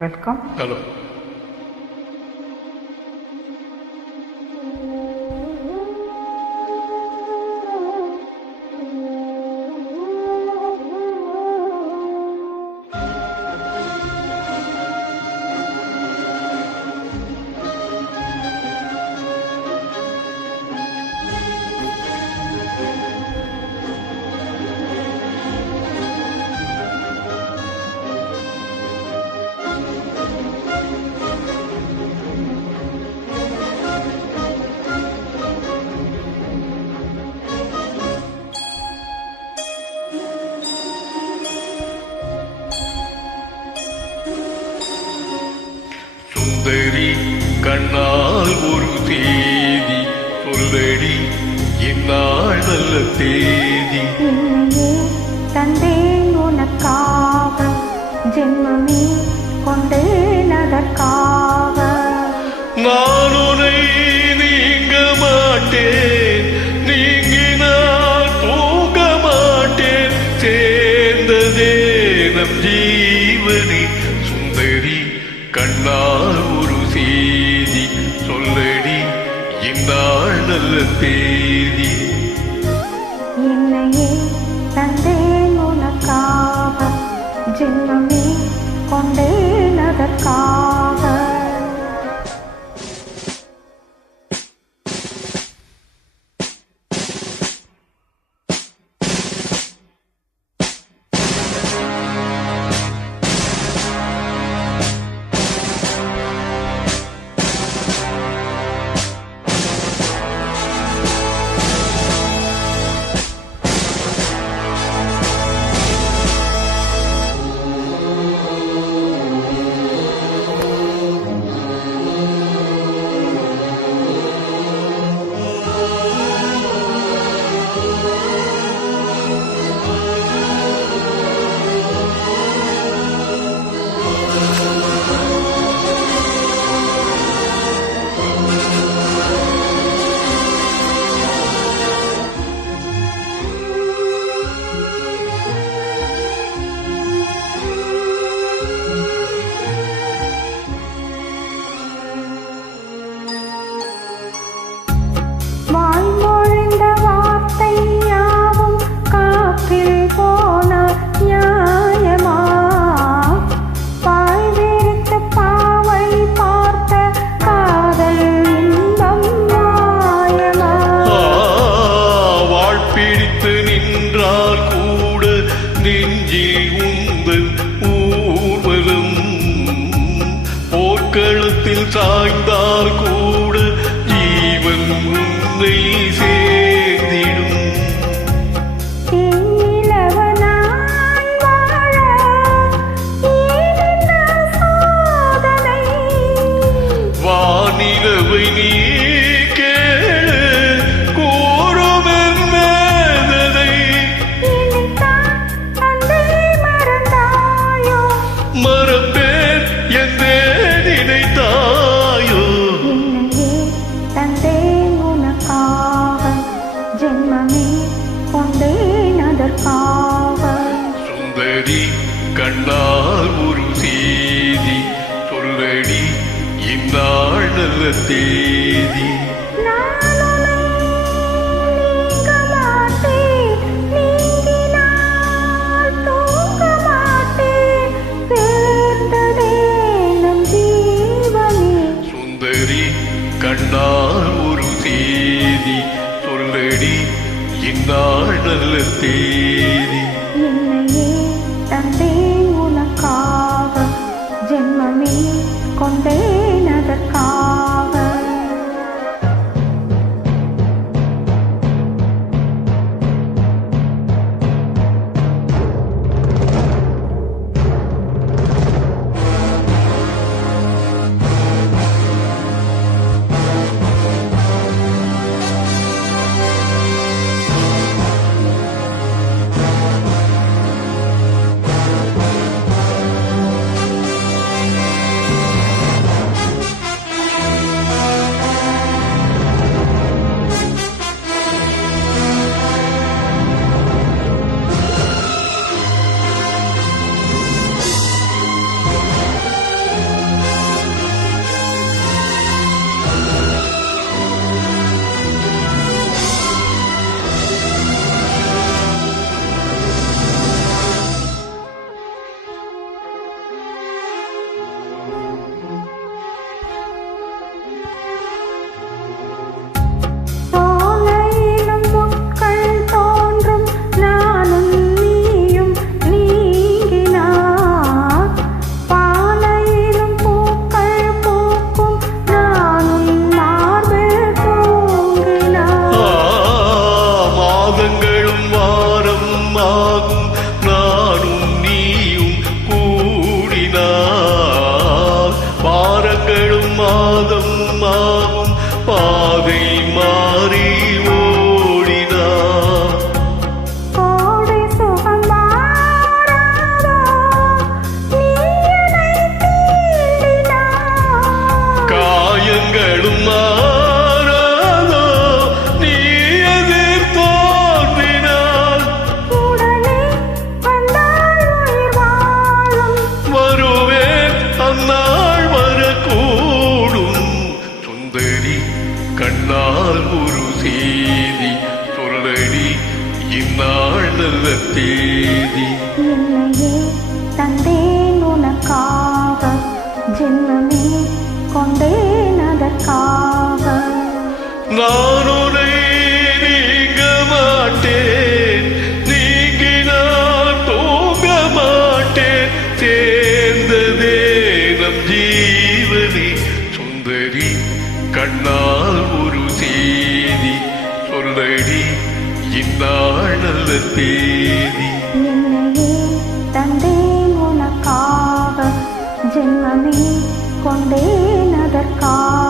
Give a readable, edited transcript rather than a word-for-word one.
Welcome. Hello. சுந்தரி கண்ணால் ஒரு தேதி சொல்லடி, என்னால் நல்ல தேதி. என்னையே தந்தேன் உனக்காக, ஜென்மமே கொண்டேன் அதற்காக. நான் உன்னை நீங்க மாட்டேன், நீங்கினால் தூங்க மாட்டேன். சேர்ந்ததே நம் ஜீவனி. சுந்தரி கண்ணால் ஒரு செய்தி சொல்லடி, இந்நாள் நல்ல தேதி. என்னையே தந்தேன் உனக்காக, ஜென்மமே கொண்டேன் அதற்காக. வாய்மொழிந்த வார்த்தை யாவும் காற்றில் போன நியாயமா? பாய் விரித்து பாவை பார்த்த காதல் இன்பம் நியாயமா? வாழ்பிடித்து நின்றால் கூட நெஞ்சில் உந்தன் ஊர்வலம். போர்க்களத்தில் சாய்ந்தால் கூட ஜீவன் உன்னை சேர்ந்திடும். தீயிலவனாய் வாழ ஈடிந்த சோதனை. வானிலவை நீ கேளு, கூறும் என் வேதனை. இனித்தான் அன்பை மறந்தாயோ? மறப்பேன் என்றே நினைத்தாயோ? என்னையே தந்தேன் உனக்காக, ஜென்மமே கொண்டேன் அதற்காக. சுந்தரி கண்ணால் ஒரு செய்தி சொல்லடி, இந்நாள் நல்ல தேதி. நான் உன்னை நீங்க மாட்டேன், நீங்கினால் தூங்க மாட்டேன். சேர்ந்ததே நம் ஜீவனே. சுந்தரி கண்ணால் ஒரு செய்தி சொல்லடி, இந்நாள் நல்ல தேதி. என்னையே தந்தேன் உனக்காக, ஜென்மமே கொண்டேன் அதற்காக. ஜென்மமே கொண்டேன் அதற்காக.